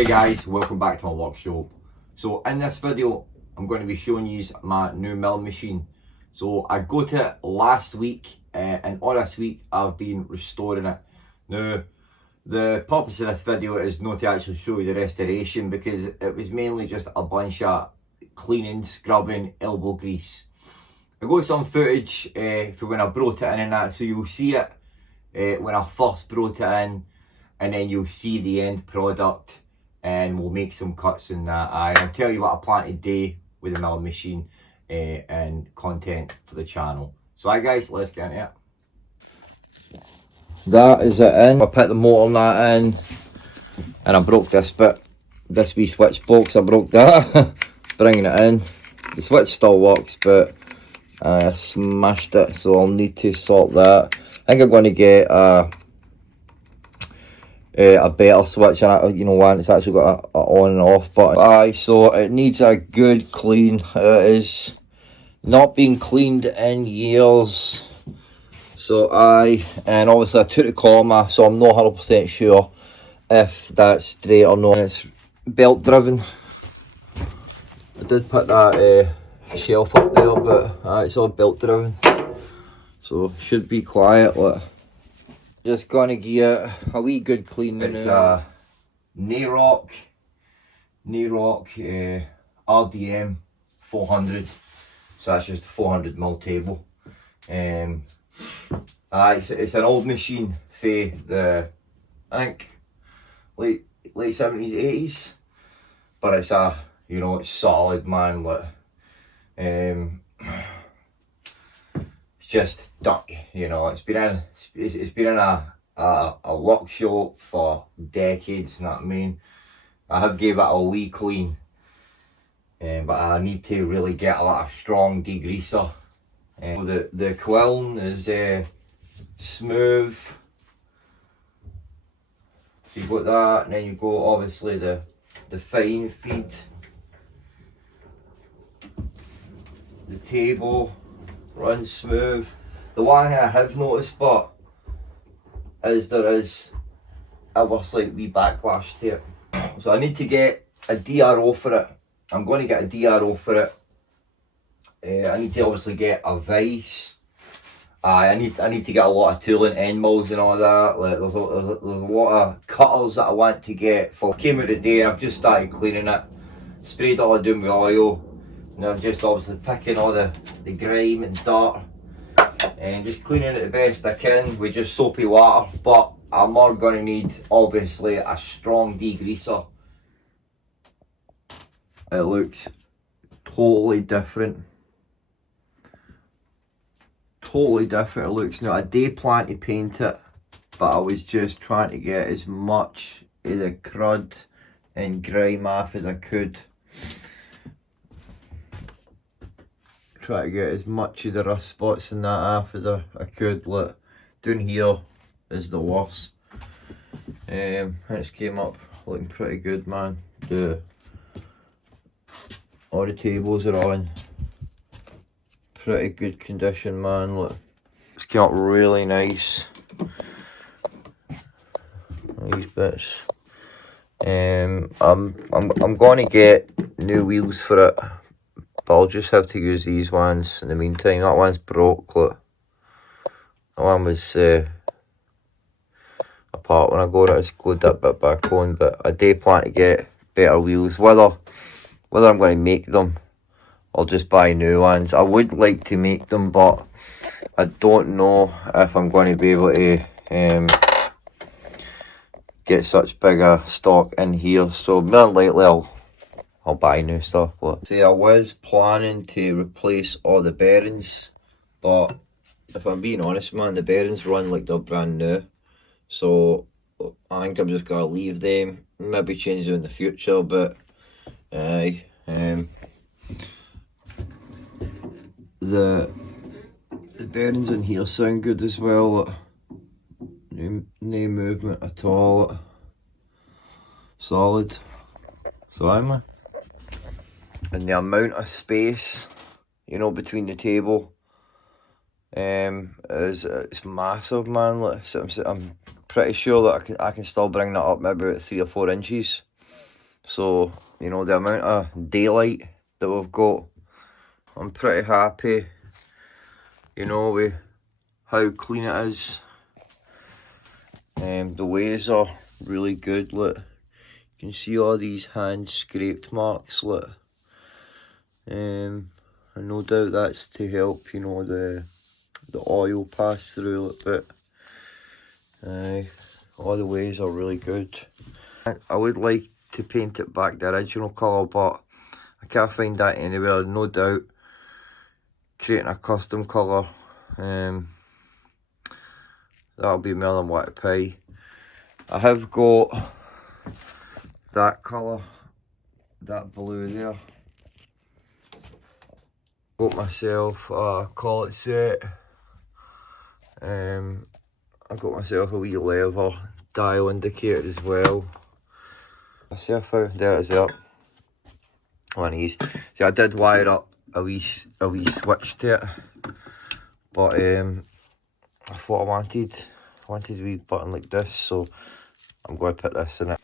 Hey guys, welcome back to my workshop. So in this video I'm going to be showing you my new milling machine. So I got it last week and all this week I've been restoring it. Now the purpose of this video is not to actually show you the restoration, because it was mainly just a bunch of cleaning, scrubbing, elbow grease. I got some footage for when I brought it in and that, so you'll see it when I first brought it in, and then you'll see the end product, and we'll make some cuts in that. And I'll tell you what I plan to do with the milling machine and content for the channel. So hi guys, let's get into it. That is it in. I put the motor and that in, and I broke this bit, this wee switch box, I broke that. Bringing it in. The switch still works, but I smashed it, so I'll need to sort that. I think I'm going to get a better switch, and you know, one that's actually got a on and off button. So it needs a good clean. It is not been cleaned in years. So and obviously I took the column off, so I'm not 100% sure if that's straight or not. And it's belt driven. I did put that shelf up there, but it's all belt driven, so should be quiet. Look. Just gonna give it a wee good clean. It's a Narock RDM 400, so that's just a 400mm table. It's an old machine for the, I think, late 70s, 80s, but it's it's solid, man. Like, it's just dirty, it's been in a workshop for decades, you know what I mean. I have gave it a wee clean, but I need to really get a lot of strong degreaser. The quilling is smooth. So you've got that, and then you've got obviously the fine feed. The table runs smooth. The one thing I have noticed, but is there is ever slight wee backlash to it. So I need to get a DRO for it. I'm going to get a DRO for it. I need to obviously get a vise. I need to get a lot of tooling, end mills and all that. Like, there's a lot of cutters that I want to get. Came out today and I've just started cleaning it. Sprayed all I do with oil. And I'm just obviously picking all the grime and dirt and just cleaning it the best I can with just soapy water. But I'm more going to need obviously a strong degreaser. It looks totally different. Totally different it looks now. I did plan to paint it, but I was just trying to get as much of the crud and grime off as I could. Try to get as much of the rust spots in that off as I could. Look, down here is the worst. And it's came up looking pretty good, man. All the tables are all in pretty good condition, man. Look, it's came up really nice. These bits. I'm going to get new wheels for it. I'll just have to use these ones in the meantime. That one's broke, look. That one was apart when I got it. I just glued that bit back on, but I do plan to get better wheels. Whether I'm going to make them or just buy new ones. I would like to make them, but I don't know if I'm going to be able to get such bigger stock in here. So more than likely I'll buy new stuff. But see, I was planning to replace all the bearings, but if I'm being honest, man, the bearings run like they're brand new. So I think I'm just gonna leave them, maybe change them in the future. But the bearings in here sound good as well. No movement at all. Solid. So I'm and the amount of space, between the table, it's massive, man. I'm pretty sure that I can still bring that up maybe about 3 or 4 inches. So, you know, the amount of daylight that we've got, I'm pretty happy, you know, with how clean it is. The ways are really good, look. You can see all these hand scraped marks, look. And no doubt that's to help, you know, the oil pass through, look, but all the ways are really good. I would like to paint it back the original colour, but I can't find that anywhere. No doubt creating a custom colour, that'll be more than what to pay. I have got that colour, that blue there. Got myself a collet set. I got myself a wee lever dial indicator as well. I see I found there it is up. One of these. See, I did wire up a wee switch to it, but I thought I wanted a wee button like this, so I'm going to put this in it.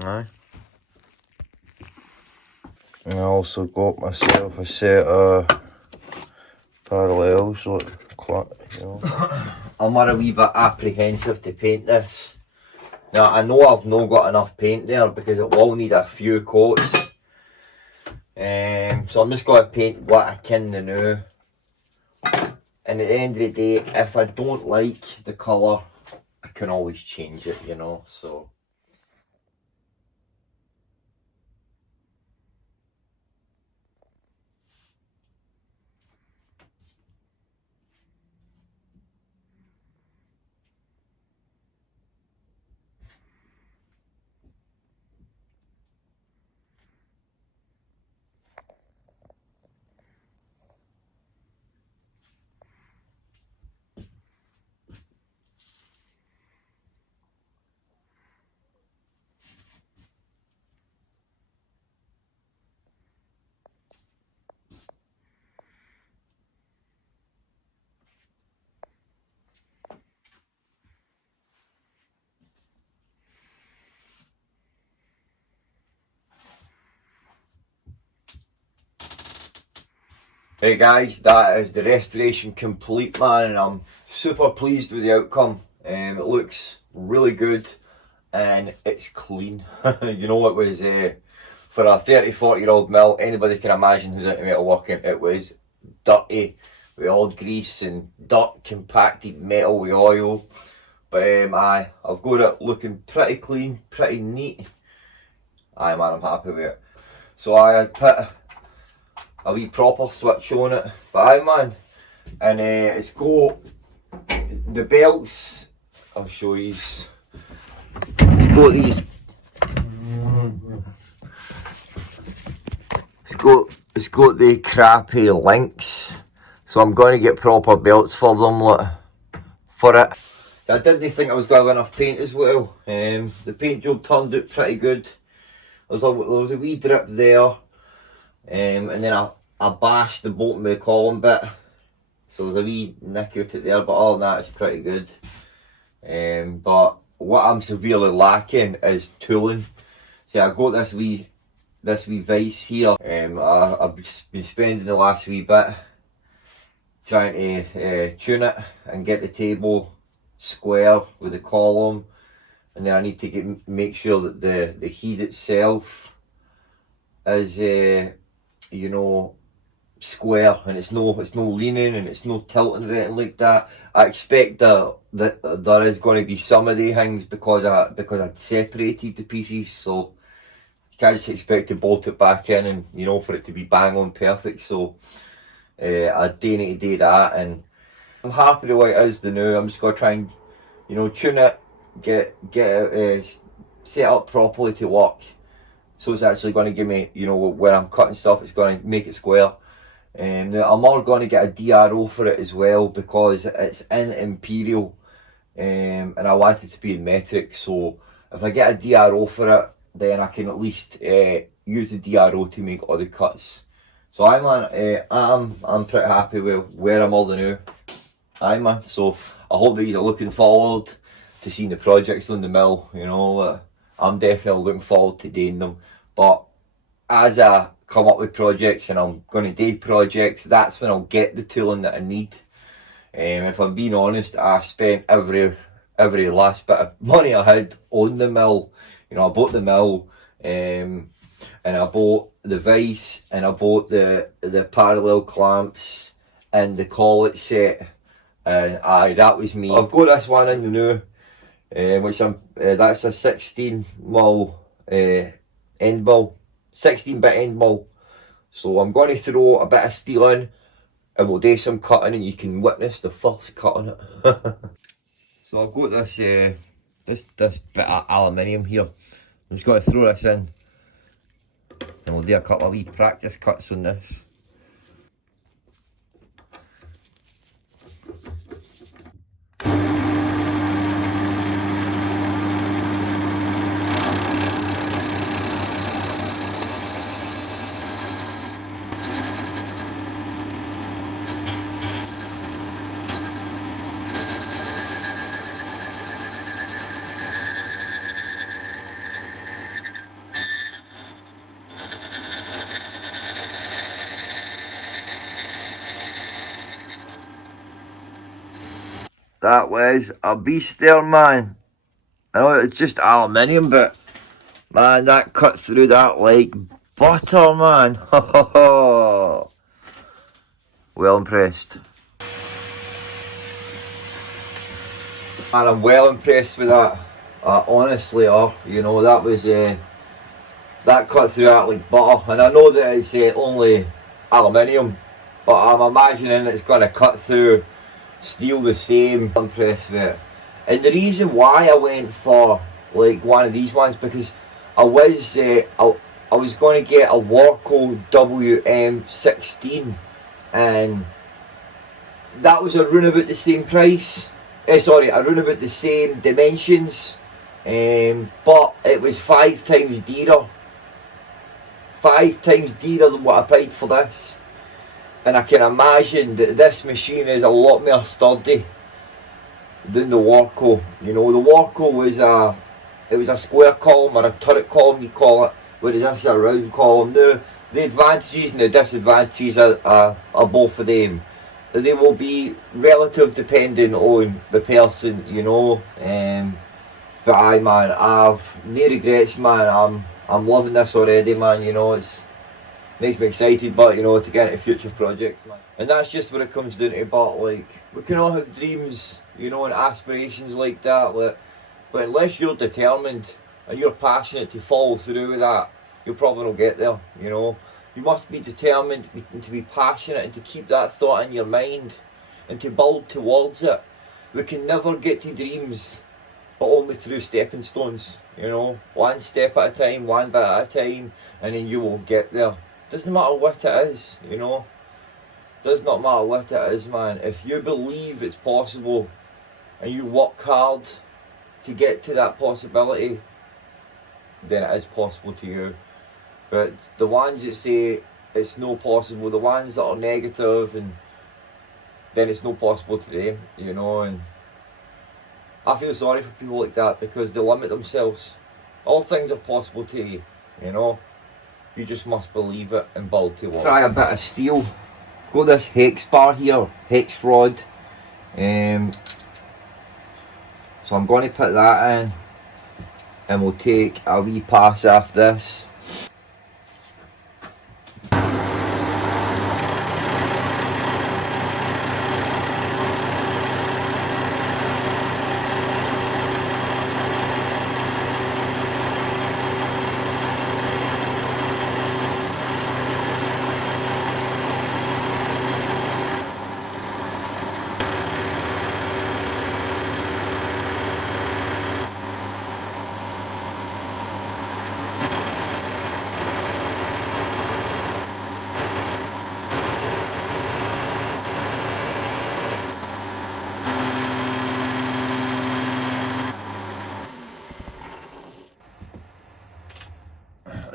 Aye. And I also got myself a set of parallels, look, you know. I'm a wee bit apprehensive to paint this. Now, I know I've not got enough paint there because it will need a few coats. So I'm just going to paint what I can now. And at the end of the day, if I don't like the colour, I can always change it, you know, so. Hey guys, that is the restoration complete, man, and I'm super pleased with the outcome. It looks really good and it's clean. You know, it was for a 30-40-year-old mill, anybody can imagine who's into metalworking, it was dirty with old grease and dirt compacted metal with oil. But I've got it looking pretty clean, pretty neat. Aye man, I'm happy with it. So I put a wee proper switch on it, but aye man, and it's got the belts. I'll show you. It's got these. It's got the crappy links, so I'm going to get proper belts for them. Look, for it. I didn't think I was going to have enough paint as well. The paint job turned out pretty good. There was a wee drip there. And then I bashed the bottom of the column bit, so there's a wee nick out it there, but other than that it's pretty good. But what I'm severely lacking is tooling. See, I got this wee vise here. I've just been spending the last wee bit trying to tune it and get the table square with the column, and then I need to make sure that the heat itself is you know, square, and it's no leaning and it's no tilting or anything like that. I expect that there is going to be some of the things because I'd separated the pieces, so you can't just expect to bolt it back in and, you know, for it to be bang on perfect. So I do need to do that, and I'm happy the way it is the now. I'm just going to try and, you know, tune it, get it set up properly to work. So it's actually going to give me, you know, when I'm cutting stuff, it's going to make it square. Now I'm all going to get a DRO for it as well because it's in Imperial, and I want it to be in metric. So if I get a DRO for it, then I can at least use the DRO to make all the cuts. So I'm pretty happy with where I'm all the now. Aye man, so I hope that you're looking forward to seeing the projects on the mill, you know. I'm definitely looking forward to doing them. But as I come up with projects and I'm going to do projects, that's when I'll get the tooling that I need. If I'm being honest, I spent every last bit of money I had on the mill. You know, I bought the mill, and I bought the vise, and I bought the parallel clamps and the collet set, and that was me. I've got this one in the new, which that's a 16mm end mill, 16-bit end mill. So I'm going to throw a bit of steel in, and we'll do some cutting, and you can witness the first cut on it. So I've got this bit of aluminium here. I'm just going to throw this in, and we'll do a couple of wee practice cuts on this. That was a beast there, man. I know it's just aluminium, but man, that cut through that like butter, man. Well impressed. Man, I'm well impressed with that. Honestly, you know, that was that cut through that like butter, and I know that it's only aluminium, but I'm imagining it's going to cut through steel the same. I'm impressed with it. And the reason why I went for like one of these ones, because I was going to get a Warco WM16, and that was around about the same price. Around about the same dimensions, but it was 5 times dearer. 5 times dearer than what I paid for this. And I can imagine that this machine is a lot more sturdy than the Warco. You know, the Warco was a square column, or a turret column you call it, whereas this is a round column. Now, the advantages and the disadvantages are both of them. They will be relative depending on the person, you know. But man, I've no regrets, man. I'm loving this already, man. You know, it's makes me excited, but you know, to get into future projects, man. And that's just what it comes down to. But like, we can all have dreams, you know, and aspirations like that. But unless you're determined and you're passionate to follow through with that, you'll probably not get there. You know, you must be determined to be passionate and to keep that thought in your mind and to build towards it. We can never get to dreams, but only through stepping stones. You know, one step at a time, one bit at a time, and then you will get there. Doesn't matter what it is, you know. Does not matter what it is, man. If you believe it's possible and you work hard to get to that possibility, then it is possible to you. But the ones that say it's no possible, the ones that are negative, and then it's no possible to them, you know. And I feel sorry for people like that, because they limit themselves. All things are possible to you, you know. You just must believe it and build towards it. Try a bit of steel. Got this hex bar here, hex rod. So I'm going to put that in, and we'll take a wee pass after this.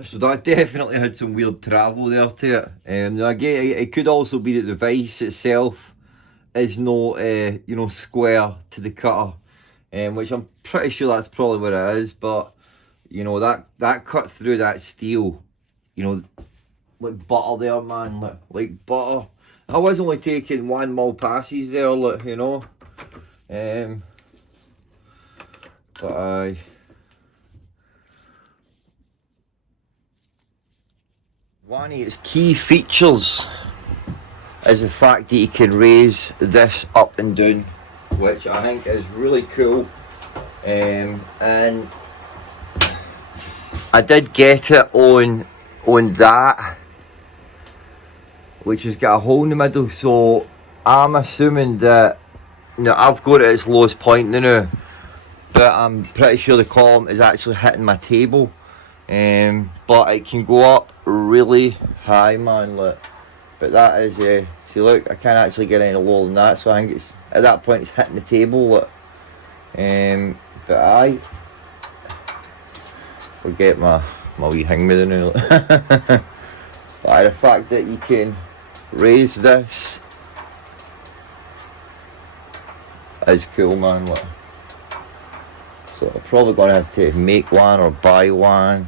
So that definitely had some weird travel there to it. Now again, it could also be that the vise itself is not, you know, square to the cutter, which I'm pretty sure that's probably what it is. But you know, that cut through that steel, you know, like butter there, man, like butter. I was only taking 1mm passes there, look, you know. But one of its key features is the fact that you can raise this up and down, which I think is really cool. And I did get it on that, which has got a hole in the middle, so I'm assuming that, you know, I've got it at its lowest point now, but I'm pretty sure the column is actually hitting my table. But it can go up really high, man, look. But that is, see look, I can't actually get any lower than that, so I think it's, at that point it's hitting the table, look. But I forget my wee hangman now. But the fact that you can raise this is cool, man, look. So I'm probably going to have to make one or buy one.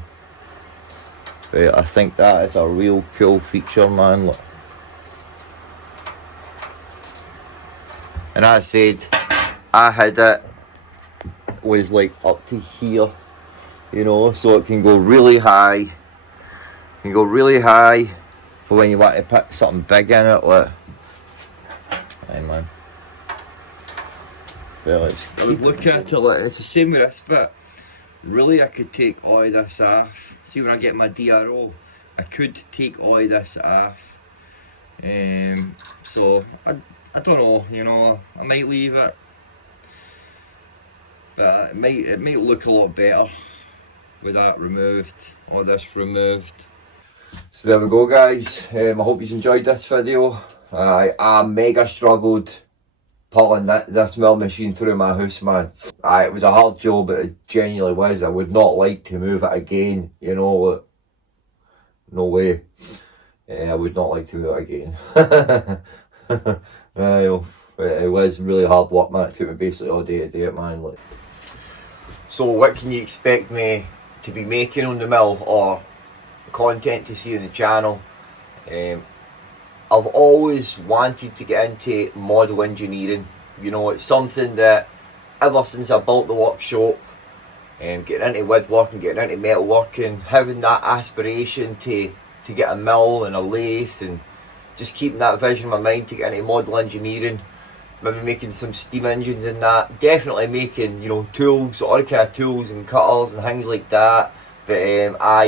But I think that is a real cool feature, man, look. And as I said, I had it was like up to here, you know, so it can go really high. It can go really high for when you want to put something big in it, look. Hey, man. Well, I was looking at it, look, it's the same with this bit. Really, I could take all of this off. See, when I get my DRO, I could take all of this off. So I don't know, you know, I might leave it, but it might look a lot better with that removed, or this removed. So there we go, guys. I hope you enjoyed this video. I mega struggled pulling this mill machine through my house, man. It was a hard job, but it genuinely was. I would not like to move it again, you know. No way. I would not like to move it again. It was really hard work, man. It took me basically all day to do it, man. Like. So what can you expect me to be making on the mill, or content to see on the channel? I've always wanted to get into model engineering. You know, it's something that ever since I built the workshop, getting into woodworking, getting into metalworking, having that aspiration to get a mill and a lathe, and just keeping that vision in my mind to get into model engineering, maybe making some steam engines and that, definitely making, you know, tools, all the kind of tools and cutters and things like that. But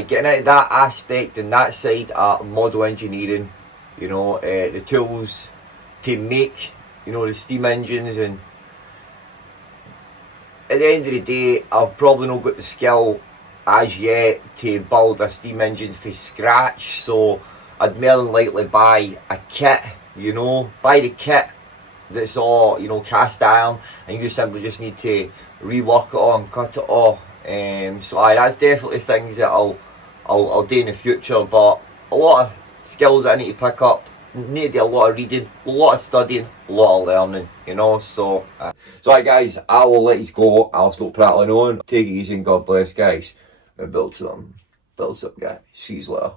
getting into that aspect and that side of model engineering, you know, the tools to make, you know, the steam engines. And at the end of the day, I've probably not got the skill as yet to build a steam engine from scratch, so I'd more than likely buy a kit, you know, buy the kit that's all, you know, cast iron, and you simply just need to rework it all and cut it all. So that's definitely things that I'll do in the future, but a lot of skills that I need to pick up, need to do a lot of reading, a lot of studying, a lot of learning, you know. So right, guys, I will let you go. I'll stop prattling on. Take it easy and God bless, guys. And build some, guys. See you later.